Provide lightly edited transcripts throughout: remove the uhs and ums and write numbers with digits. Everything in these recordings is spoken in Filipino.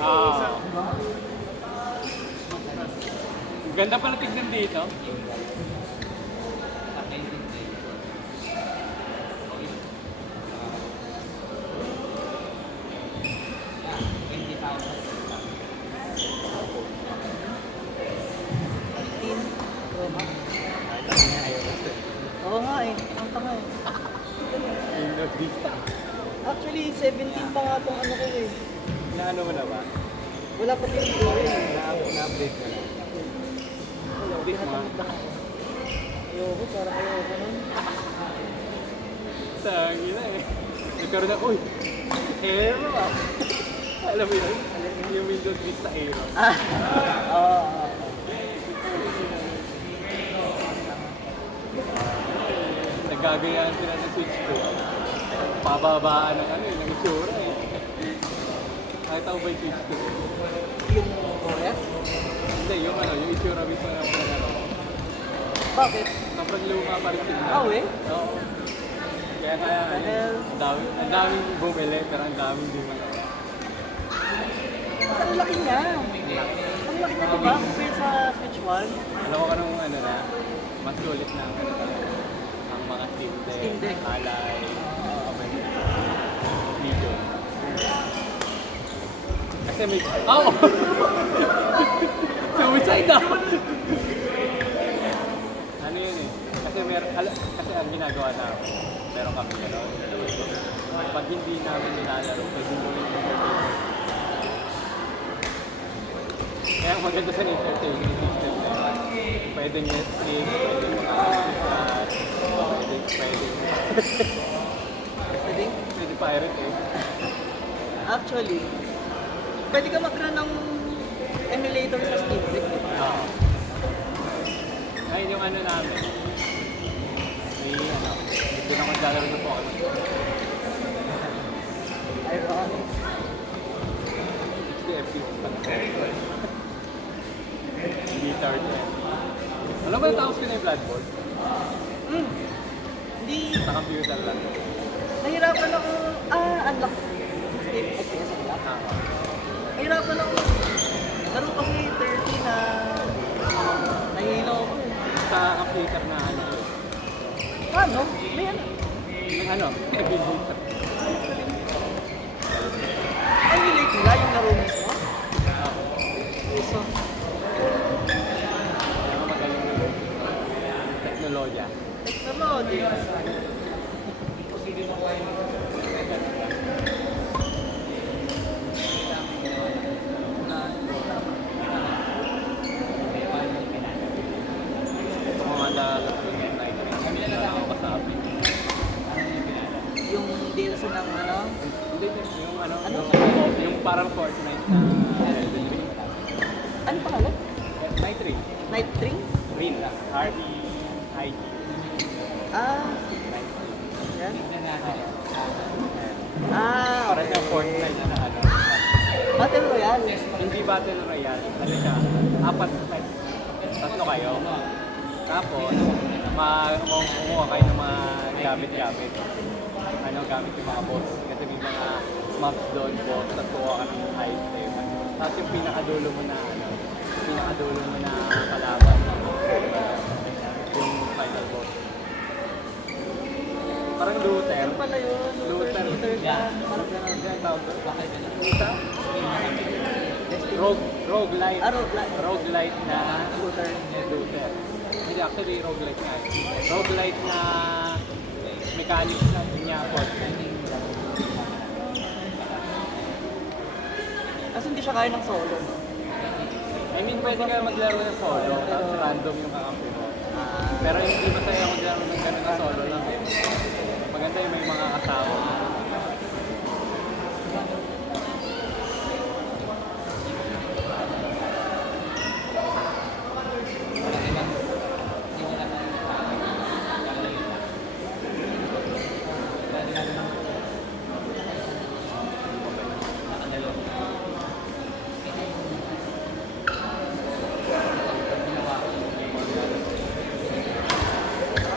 Ah. Ganda pala tignan dito. Oo nga eh. Ang tanga eh. Actually, 17 pa nga itong ano ko eh. Naano mo na ba? Wala pa din ito eh. Na-update ka na. Wala, pinatamad na ako. Ayoko, parang ayoko nun. Tangi na eh. Nagkaroon na, uy! Aero ah! Alam mo yun? Yung Windows Vista Aero. Oo. Nagagayaan sila ng Switch 2. Pababaan ng ano eh, ng itsura eh. Nakita ko ba yung Switch 2? Yung OS? Hindi, yung ano, yung itsura mismo ng ano. Bakit? Sobrang luma pa rin tignan. Ah, we? Oo. Kaya Well, ang daming bumili, pero ang daming di man. mas ang laki niya. Ang laki niya diba? Compared sa Switch 1. Alam ko ka nung ano na, mas sulit na ang mga Steam Deck. alay, video. Kasi may... Oh! Suicide ako! Ano yun eh? Kasi ang ginagawa namin, meron kami gano'n. Pag hindi namin nilalaro, pwede mo rin entertainment. Kaya ang maganda sa entertainment system na yun, pwede Netflix, pwede pwede pirate eh. Actually, pwede ka mag-run ng emulator sa Steam Deck. Oo. Ayun yung ano namin. May ano, hindi na maglalaro na po ako. Ironic. 60 FPS pa na. Hindi third eh. Alam mo yung tapos ko na yung Bloodborne? Hindi, Sa computer lang. nahirapan ako, unlock 60 FPS unlock. Nahirapan ako. Laro kasi 30 na nahihilo ako eh. Sa computer na ano. Ano? May ano? May ano? Emulator. Emulate nila yung laro mismo? So, Kaya magaling na teknolohiya. technology. Ito ko nga lalap yung night. Wala ako kasabi. Yung DLC ng ano? Hindi, yung ano, Ano? yung parang Fortnite na Elden Ring. Ano pangalan? Night Ring. Night Train? Ring. R-E-I-G. Ah, Night Ring. yan. Para Okay. siyang Fortnite na ano. Battle Royale. Hindi Battle Royale. Ano siya? Apat, tatlo kayo. Tapos, kumuha kayo ng mga gamit-gamit. Ano, gamit yung mga boss. Kasi may mga mobs doon, boss. Tapos kuha ka ng item. Tapos yung pinakadulo mo na, ano, pinakadulo mo na kalaban. Yung final boss. Parang looter. Ano pala yun? Looter. Yeah. Parang gano'n. Kaya tawag doon. Looter? Roguelite. Roguelite na looter. Hindi, actually roguelite na. Roguelite na mechanics na niya Fortnite. Kasi hindi siya kaya ng solo. No? I mean, pwede ka maglaro ng solo, tapos random yung kakampi mo. Pero hindi masaya maglaro ng gano'n na solo lang. Maganda yung may mga kasama.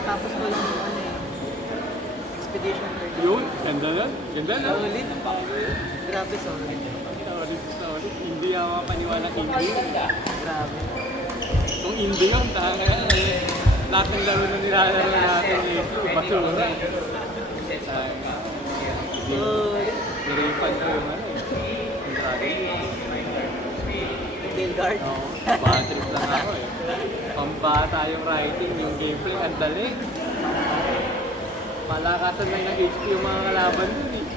Tapos ko lang yung ano eh. Expedition 30. Yun, ganda na. Ganda na. Ulit. Grabe Grabe, sorry. Solid. Hindi ako mapaniwala hindi. Grabe. Kung hindi yun, lahat ng laro na nilalaro natin is basura. Sayang nga. Sorry. Nirefund ko yung ano eh. Yung Dragon Ball. Dingard. Oo, bad trip lang ako eh. Pambata yung writing, yung gameplay, ang dali. Malakasan lang ng HP yung mga kalaban dun eh.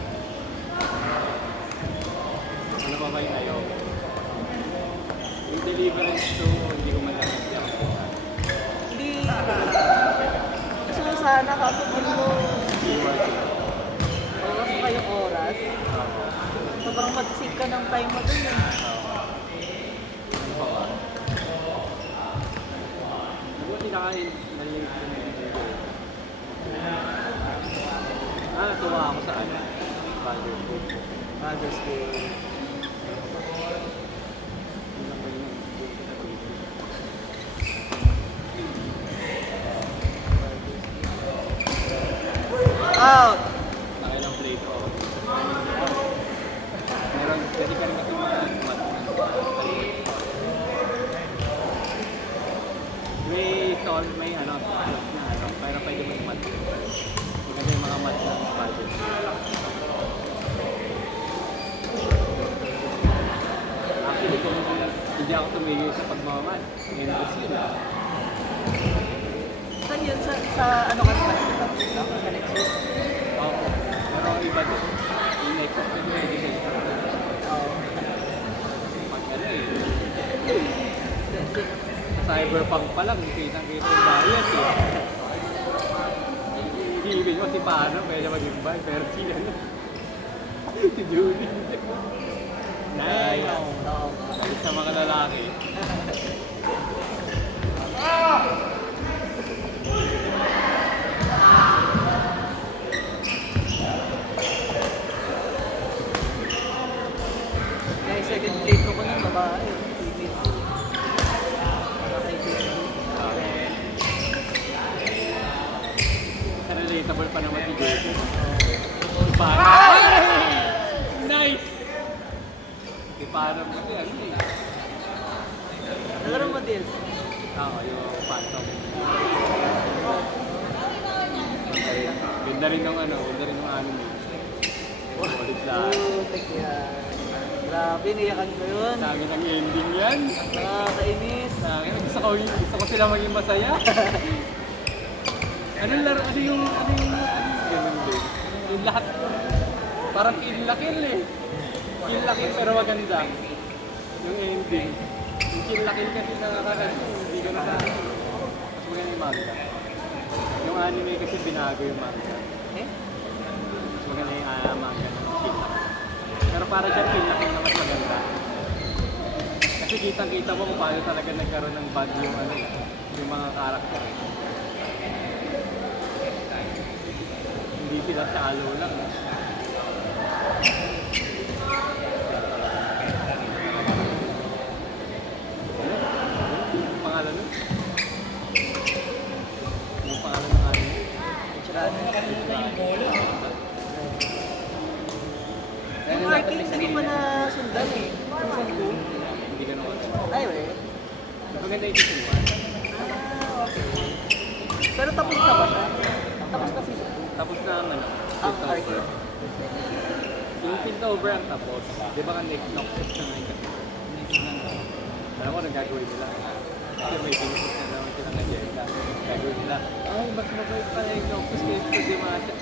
Ano pa ba yung ayaw? Yung Deliverance to, hindi ko man lang ako. Hindi. Gusto mo sana kapag mo Keyword. oras pa yung oras. Sobrang mag-save ka ng time mo dun eh. Ano pa ba? Nabuti nakain, nalilink ko na yun. Natuwa ako sa ano. Baldur's Gate. Mother's Day. Yun lang ba yun? Doon ko sa TV. Out! Nakilang plate ko. Meron, kasi ka rin kasi mat. May ano, slots na ano, pero pwede mo mat. Maganda yung mga mat na budget. Actually, kung hindi ako tumigil sa pagmamat, endless yun. Saan yun? Sa ano ka naman? Sa Nexus? Oo. Pero iba din. Yung Nexus na yung design sa Oo. pag ano eh. Sa Cyberpunk pa lang, kitang-kita yung bias eh. Ibig mo si Pano, pwede mag-invite, pero si ano, si Judy. Nice! Oo. Galit sa mga lalaki. Kaya second plate ko ng babae. Sa relatable pa naman si Judy. Si Pano. Nice! Si Pano kasi ano eh. Nalaro mo din? Oo, yung Phantom. Ganda rin ng ano, ganda rin ng anime. Ulit lang. Putik yan. Grabe, niyakan ko yun. Sabi ng ending yan. Nakakainis. Sa akin, gusto ko sila maging masaya. Anong laro, ano yung ganun din? Yung lahat, parang kill la kill eh. Kill la kill pero maganda. Yung ending. Yung kill la kill kasi nakakaganda, hindi ko nakakaganda. Mas maganda yung manga. Yung anime kasi binago yung manga. Eh? Mas maganda yung manga ng kill la kill. Pero para dyan kill la kill na mas maganda. Kasi kitang-kita mo kung paano talaga nagkaroon ng bad yung ano, yung mga karakter. Hindi sila shallow lang. Yung pangalan nun? Yung pangalan ng anime? Chirano. Yung arcade, hindi ko pa nasundan eh. Season 2. Hindi ka naman. Ay, weh. Maganda yung season 1. Ah, okay. Pero tapos na ba siya? Tapos na season 2? Tapos na ang ano? Ang Piltover. arcade. Yung Piltover ang tapos. Di ba ka Nexus na ngayon kasi? Alam mo, nagagawin nila. Kasi may pinusus na naman silang agenda. Gagawin nila. Ay, mas mabait pala yung Nexus kaysa sa Dimasa.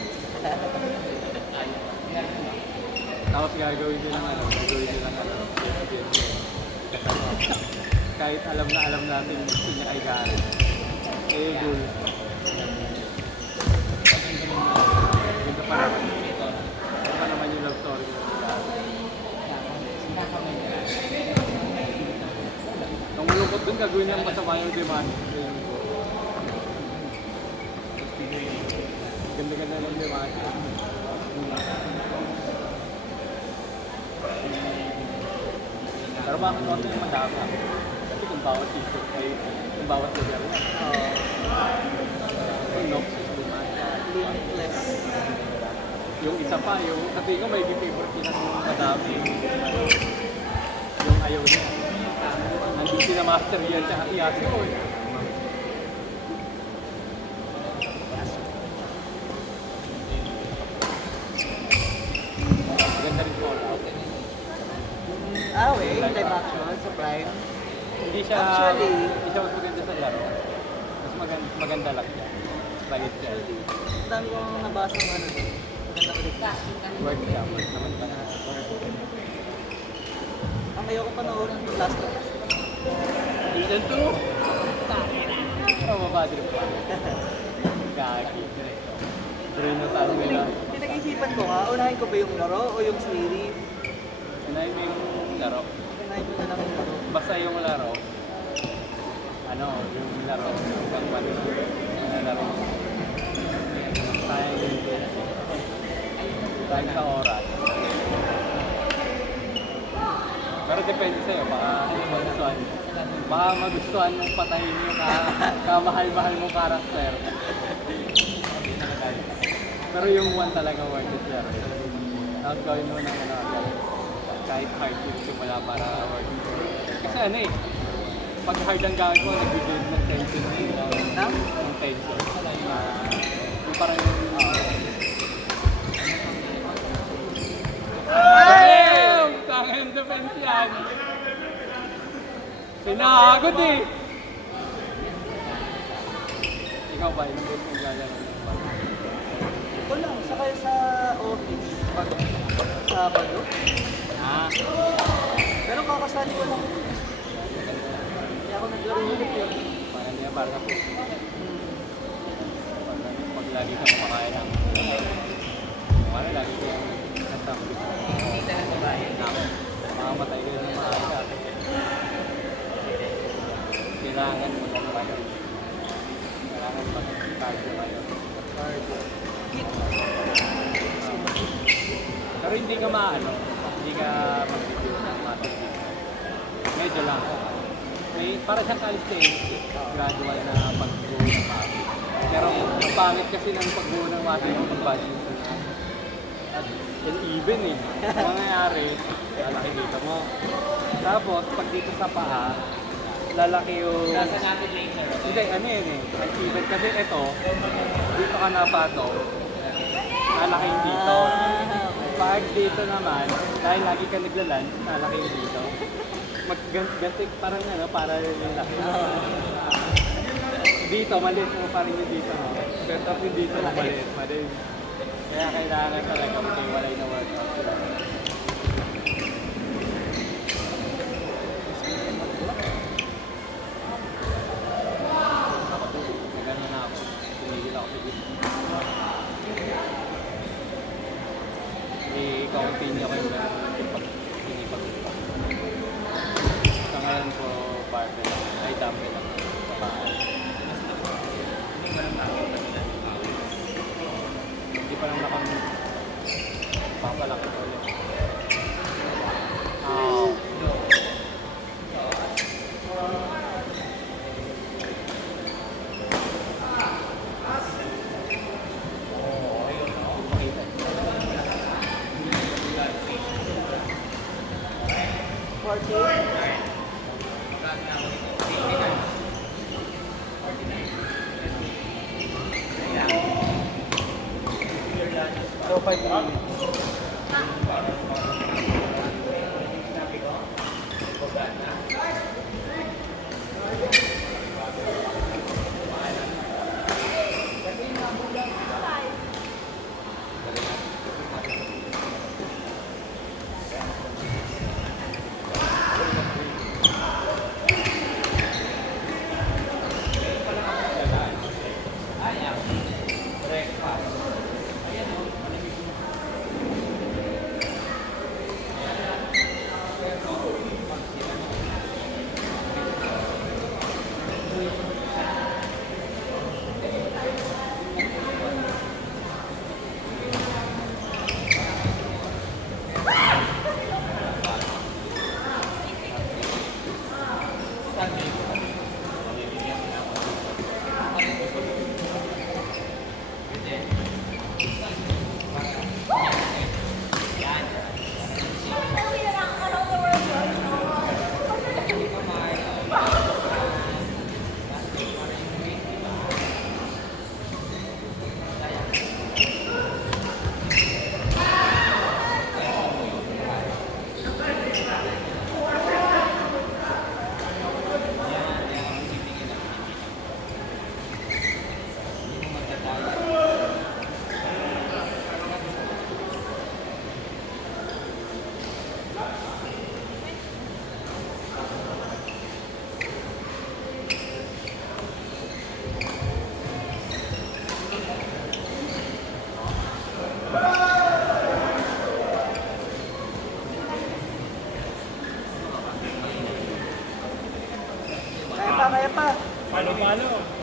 Tapos gagawin nilang ano, kahit alam natin gusto niya kay Gary. Eh, goal. Ganda pa naman. Ganda pa naman yung love story nila. Kung malungkot dun, gagawin niyang masama yung Dimasa. Ganda-ganda ng Dimasa. Pero bakit mo yung madama? Kasi kung bawat season ay kung bawat lugar na. Kung Noxus Dimasa. Limitless. Yung isa pa, yung sa tingin ko may favorite niya ng madami. Yung ayaw niya. Nandun sila Master yan tsaka Yasuo eh. Maganda rin Fallout. Ah, wait, live action sa Prime. Hindi siya, Actually, hindi siya mas maganda sa laro. Mas maganda lang siya. Balit siya. ang dami kong nabasa ng ano doon. Maganda ulit. Work siya. Work naman ka na. Ang ayoko panoorin ng Last of Us. Season 2! Oh, mabadrip pa. Gagi. Drino tayo nila. Pinag-isipan ko nga, unahin ko ba yung laro o yung series? Unahin mo yung laro. Unahin ko na lang yung laro. Basta yung laro. Ano, yung laro. Hanggang mali. Yung laro. Time sa oras. Pero depende sa'yo, baka magustuhan. Baka magustuhan mong patayin yung kamahal-mahal mong karakter. Pero yung one talaga worth it siya. Tapos gawin mo ng ano, kahit hard yung simula para worth it. Kasi ano eh, pag hard ang gamit mo, nag-build ng tension na yun. Ng tension. Yung parang damn! Tangan defense yan! Sinagod eh! Ikaw ba, ilang beses naglalaro ng bata? Ito lang, sakay sa office. Pag Sabado. Ah, Pero kakasali ko lang. Kaya ako naglaro ulit yun. parang niya para sa puso. Pag lagi kang kumakain ng ano, lagi kang nasambi. Makamatay ka ng maaga. Kailangan mo lang kayo. Kailangan mag-cardio kayo. Pero hindi ka maano, hindi ka mag-review ng matter. Medyo lang. May, para siyang calisthenics, gradual na pag-buo ng muscle. Pero ang pangit kasi ng pag-buo ng muscle yung pag-badminton. And even eh, ang mangyayari, lalaki dito mo. Tapos, pag dito sa paa, lalaki yung... Hindi, ano yun eh, uneven. Kasi ito, dito ka napato, lalaki yung dito. Pag dito naman, dahil lagi ka naglalunch, lalaki yung dito. Magganti, parang ano, para yung laki. Dito, maliit mo pa rin yung dito. No? Pero tapos yung dito, maliit pa rin. Kaya kailangan talaga maghiwalay na workout. Nagano na ako. Tumigil ako sa gitna. I-continue ko yung pinipag. Sa ngayon ko, barbell. Ay, dumbbell lang. Sa bahay. Hindi pa lang nakang papalaki ko ulit. So 5 minutes. pa. Palo-palo.